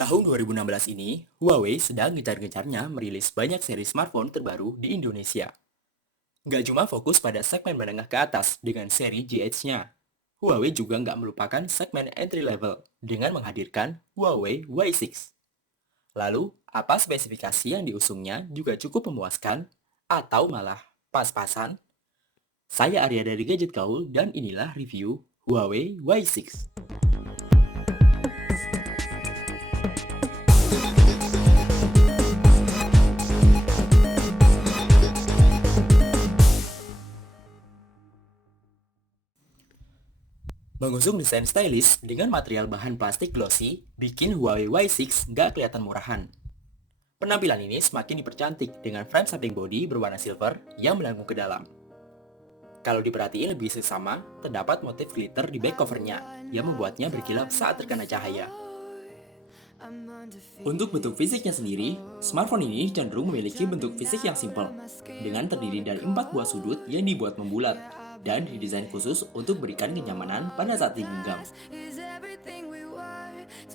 Tahun 2016 ini, Huawei sedang gencar-gencarnya merilis banyak seri smartphone terbaru di Indonesia. Nggak cuma fokus pada segmen menengah ke atas dengan seri GH-nya, Huawei juga nggak melupakan segmen entry level dengan menghadirkan Huawei Y6. Lalu, apa spesifikasi yang diusungnya juga cukup memuaskan atau malah pas-pasan? Saya Arya dari Gadget Gaul dan inilah review Huawei Y6. Mengusung desain stylish dengan material bahan plastik glossy, bikin Huawei Y6 nggak kelihatan murahan. Penampilan ini semakin dipercantik dengan frame samping body berwarna silver yang melengkung ke dalam. Kalau diperhatiin lebih seksama, terdapat motif glitter di back covernya yang membuatnya berkilap saat terkena cahaya. Untuk bentuk fisiknya sendiri, smartphone ini cenderung memiliki bentuk fisik yang simpel, dengan terdiri dari 4 buah sudut yang dibuat membulat, dan didesain khusus untuk berikan kenyamanan pada saat digenggam.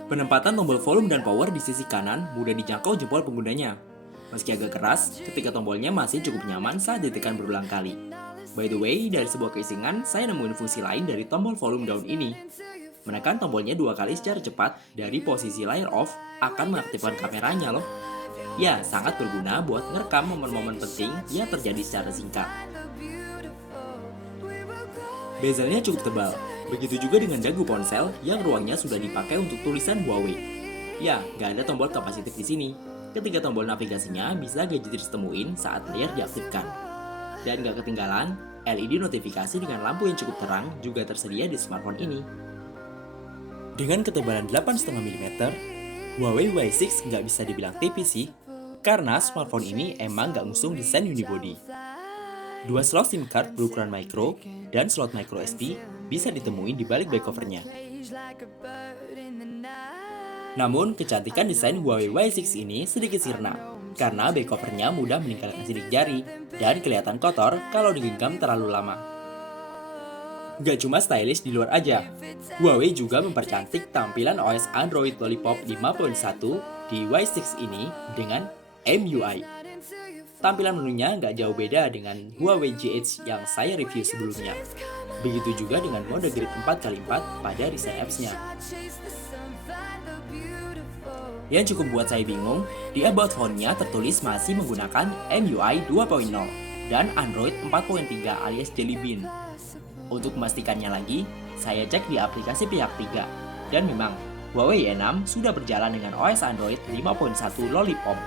Penempatan tombol volume dan power di sisi kanan mudah dijangkau jempol penggunanya. Meski agak keras, ketika tombolnya masih cukup nyaman saat ditekan berulang kali. By the way, dari sebuah casing-an, saya nemuin fungsi lain dari tombol volume down ini. Menekan tombolnya 2 kali secara cepat dari posisi layar off akan mengaktifkan kameranya loh. Ya, sangat berguna buat ngerekam momen-momen penting yang terjadi secara singkat. Bezelnya cukup tebal, begitu juga dengan dagu ponsel yang ruangnya sudah dipakai untuk tulisan Huawei. Ya, nggak ada tombol kapasitif di sini. Ketika tombol navigasinya bisa gadgeters temuin saat layar diaktifkan. Dan nggak ketinggalan, LED notifikasi dengan lampu yang cukup terang juga tersedia di smartphone ini. Dengan ketebalan 8,5 mm, Huawei Y6 nggak bisa dibilang tipis sih, karena smartphone ini emang nggak ngusung desain unibody. Dua slot SIM card berukuran micro dan slot micro SD bisa ditemui di balik back covernya. Namun, kecantikan desain Huawei Y6 ini sedikit sirna, karena back covernya mudah meninggalkan sidik jari dan kelihatan kotor kalau digenggam terlalu lama. Gak cuma stylish di luar aja, Huawei juga mempercantik tampilan OS Android Lollipop 5.1 di Y6 ini dengan MUI. Tampilan menunya nggak jauh beda dengan Huawei GH yang saya review sebelumnya. Begitu juga dengan mode grid 4x4 pada desain apps-nya. Yang cukup buat saya bingung, di About Phone-nya tertulis masih menggunakan MUI 2.0 dan Android 4.3 alias Jelly Bean. Untuk memastikannya lagi, saya cek di aplikasi pihak ketiga. Dan memang, Huawei Y6 sudah berjalan dengan OS Android 5.1 Lollipop.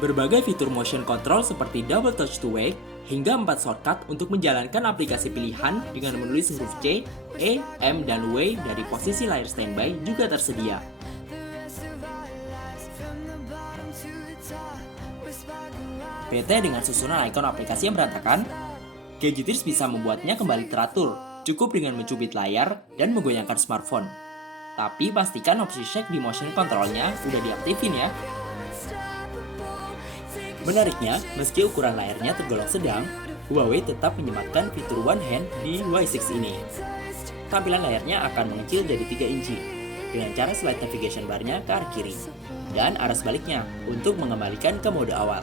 Berbagai fitur motion control seperti double touch to wake hingga 4 shortcut untuk menjalankan aplikasi pilihan dengan menulis huruf C, E, M, dan W dari posisi layar standby juga tersedia. Bete dengan susunan ikon aplikasi yang berantakan, gadgeters bisa membuatnya kembali teratur, cukup dengan mencubit layar dan menggoyangkan smartphone. Tapi pastikan opsi shake di motion control-nya udah diaktifin ya. Menariknya, meski ukuran layarnya tergolong sedang, Huawei tetap menyematkan fitur One Hand di Y6 ini. Tampilan layarnya akan mengecil jadi 3 inci, dengan cara slide navigation bar-nya ke arah kiri, dan arah sebaliknya untuk mengembalikan ke mode awal.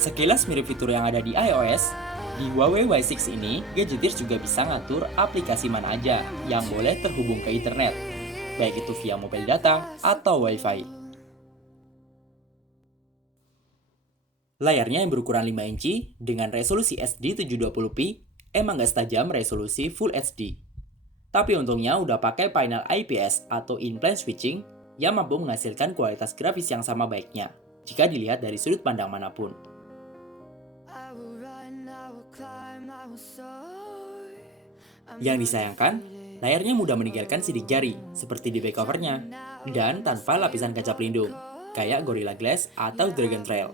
Sekilas mirip fitur yang ada di iOS, di Huawei Y6 ini, gadgeters juga bisa ngatur aplikasi mana aja yang boleh terhubung ke internet, baik itu via mobile data atau Wi-Fi. Layarnya yang berukuran 5 inci dengan resolusi SD 720p emang gak setajam resolusi Full HD. Tapi untungnya udah pakai panel IPS atau in-plane switching yang mampu menghasilkan kualitas grafis yang sama baiknya jika dilihat dari sudut pandang manapun. Yang disayangkan, layarnya mudah meninggalkan sidik jari seperti di back covernya dan tanpa lapisan kaca pelindung kayak Gorilla Glass atau Dragon Trail.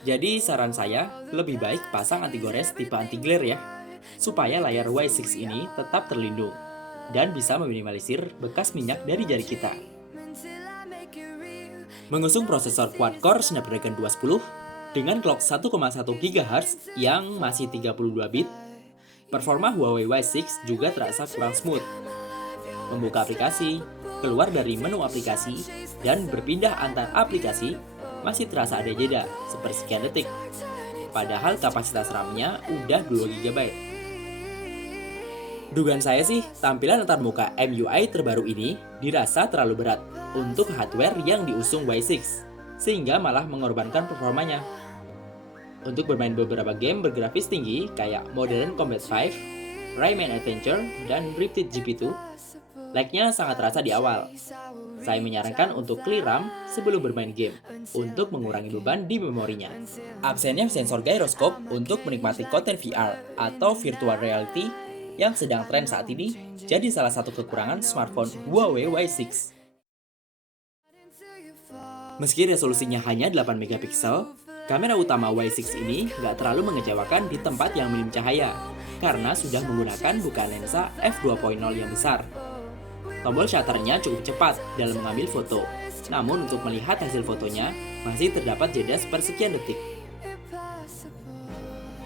Jadi saran saya, lebih baik pasang anti gores tipe anti glare ya, supaya layar Y6 ini tetap terlindung dan bisa meminimalisir bekas minyak dari jari kita. Mengusung prosesor quad-core Snapdragon 210 dengan clock 1,1 GHz yang masih 32 bit, performa Huawei Y6 juga terasa kurang smooth. membuka aplikasi, keluar dari menu aplikasi, dan berpindah antar aplikasi masih terasa ada jeda sepersekian detik. Padahal kapasitas RAM-nya udah 2 GB. Dugaan saya sih, tampilan antarmuka MIUI terbaru ini dirasa terlalu berat untuk hardware yang diusung Y6, sehingga malah mengorbankan performanya. Untuk bermain beberapa game bergrafis tinggi kayak Modern Combat 5, Rayman Adventure, dan Riptide GP2, lag-nya sangat terasa di awal. Saya menyarankan untuk clear RAM sebelum bermain game, untuk mengurangi beban di memorinya. Absennya sensor gyroscope untuk menikmati konten VR atau virtual reality yang sedang tren saat ini jadi salah satu kekurangan smartphone Huawei Y6. Meski resolusinya hanya 8 megapiksel, kamera utama Y6 ini nggak terlalu mengecewakan di tempat yang minim cahaya, karena sudah menggunakan bukaan lensa f2.0 yang besar. Tombol shutternya cukup cepat dalam mengambil foto, namun untuk melihat hasil fotonya masih terdapat jeda sepersekian detik.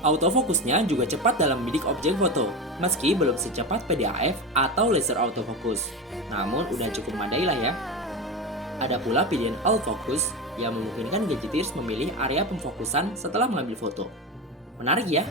Autofokusnya juga cepat dalam membidik objek foto, meski belum secepat PDAF atau laser autofocus, namun udah cukup memadai lah ya. Ada pula pilihan all focus yang memungkinkan gadgeters memilih area pemfokusan setelah mengambil foto. Menarik ya?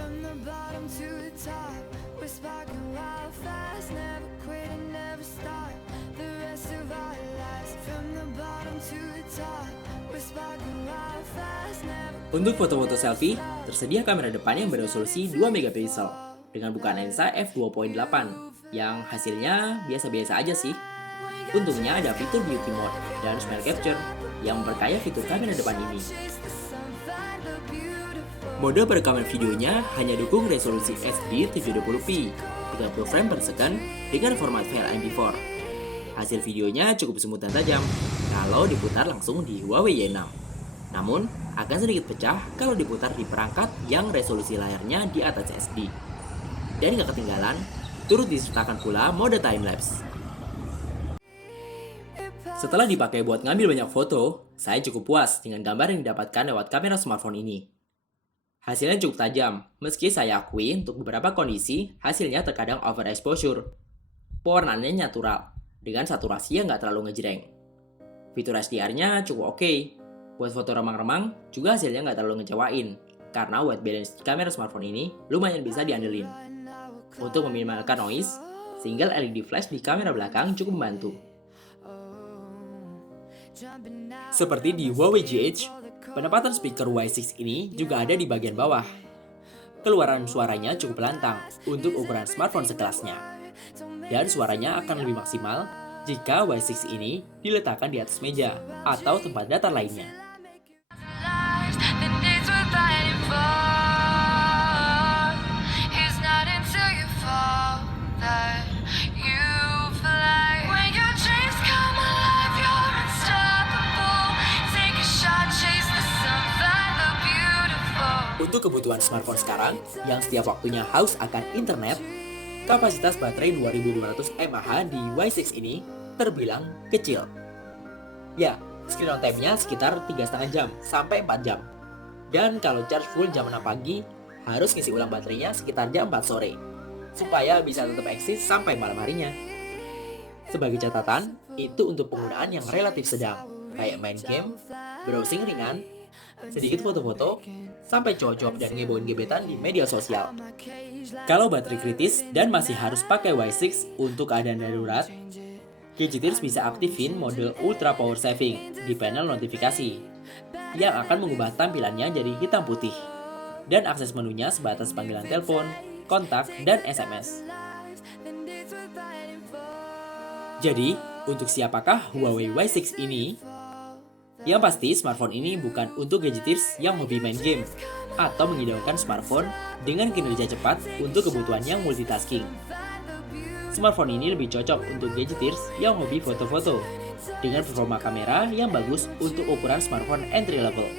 Untuk foto-foto selfie, tersedia kamera depan yang beresolusi 2 megapiksel dengan bukaan lensa f2.8 yang hasilnya biasa-biasa aja sih. Untungnya ada fitur beauty mode dan smile capture yang memperkaya fitur kamera depan ini. Mode perekaman videonya hanya dukung resolusi HD 720p, 30 frame per second dengan format file MP4. Hasil videonya cukup smooth dan tajam kalau diputar langsung di Huawei Y6. Namun, akan sedikit pecah kalau diputar di perangkat yang resolusi layarnya di atas SD. Dan gak ketinggalan, turut disertakan pula mode timelapse. Setelah dipakai buat ngambil banyak foto, saya cukup puas dengan gambar yang didapatkan lewat kamera smartphone ini. Hasilnya cukup tajam, meski saya akui untuk beberapa kondisi hasilnya terkadang overexposure. Pewarnaannya natural, dengan saturasi yang nggak terlalu ngejreng. Fitur HDR-nya cukup oke. Buat foto remang-remang, juga hasilnya nggak terlalu ngecewain, karena white balance di kamera smartphone ini lumayan bisa diandelin. Untuk meminimalkan noise, single LED flash di kamera belakang cukup membantu. Seperti di Huawei GH, penempatan speaker Y6 ini juga ada di bagian bawah. Keluaran suaranya cukup lantang untuk ukuran smartphone sekelasnya. Dan suaranya akan lebih maksimal jika Y6 ini diletakkan di atas meja atau tempat datar lainnya. Untuk kebutuhan smartphone sekarang, yang setiap waktunya haus akan internet, kapasitas baterai 2200 mAh di Y6 ini terbilang kecil. Ya, screen on time-nya sekitar 3,5 jam sampai 4 jam. Dan kalau charge full jam 6 pagi, harus ngisi ulang baterainya sekitar jam 4 sore, supaya bisa tetap eksis sampai malam harinya. Sebagai catatan, itu untuk penggunaan yang relatif sedang, kayak main game, browsing ringan, sedikit foto-foto, sampai cowok-cowok dan ngeboin gebetan di media sosial. Kalau baterai kritis dan masih harus pakai Y6 untuk keadaan darurat, gadgeters bisa aktifin mode Ultra Power Saving di panel notifikasi, yang akan mengubah tampilannya jadi hitam putih, dan akses menunya sebatas panggilan telepon, kontak, dan SMS. Jadi, untuk siapakah Huawei Y6 ini? Yang pasti, smartphone ini bukan untuk gadgeters yang hobi main game atau mengidamkan smartphone dengan kinerja cepat untuk kebutuhan yang multitasking. Smartphone ini lebih cocok untuk gadgeters yang hobi foto-foto dengan performa kamera yang bagus untuk ukuran smartphone entry level.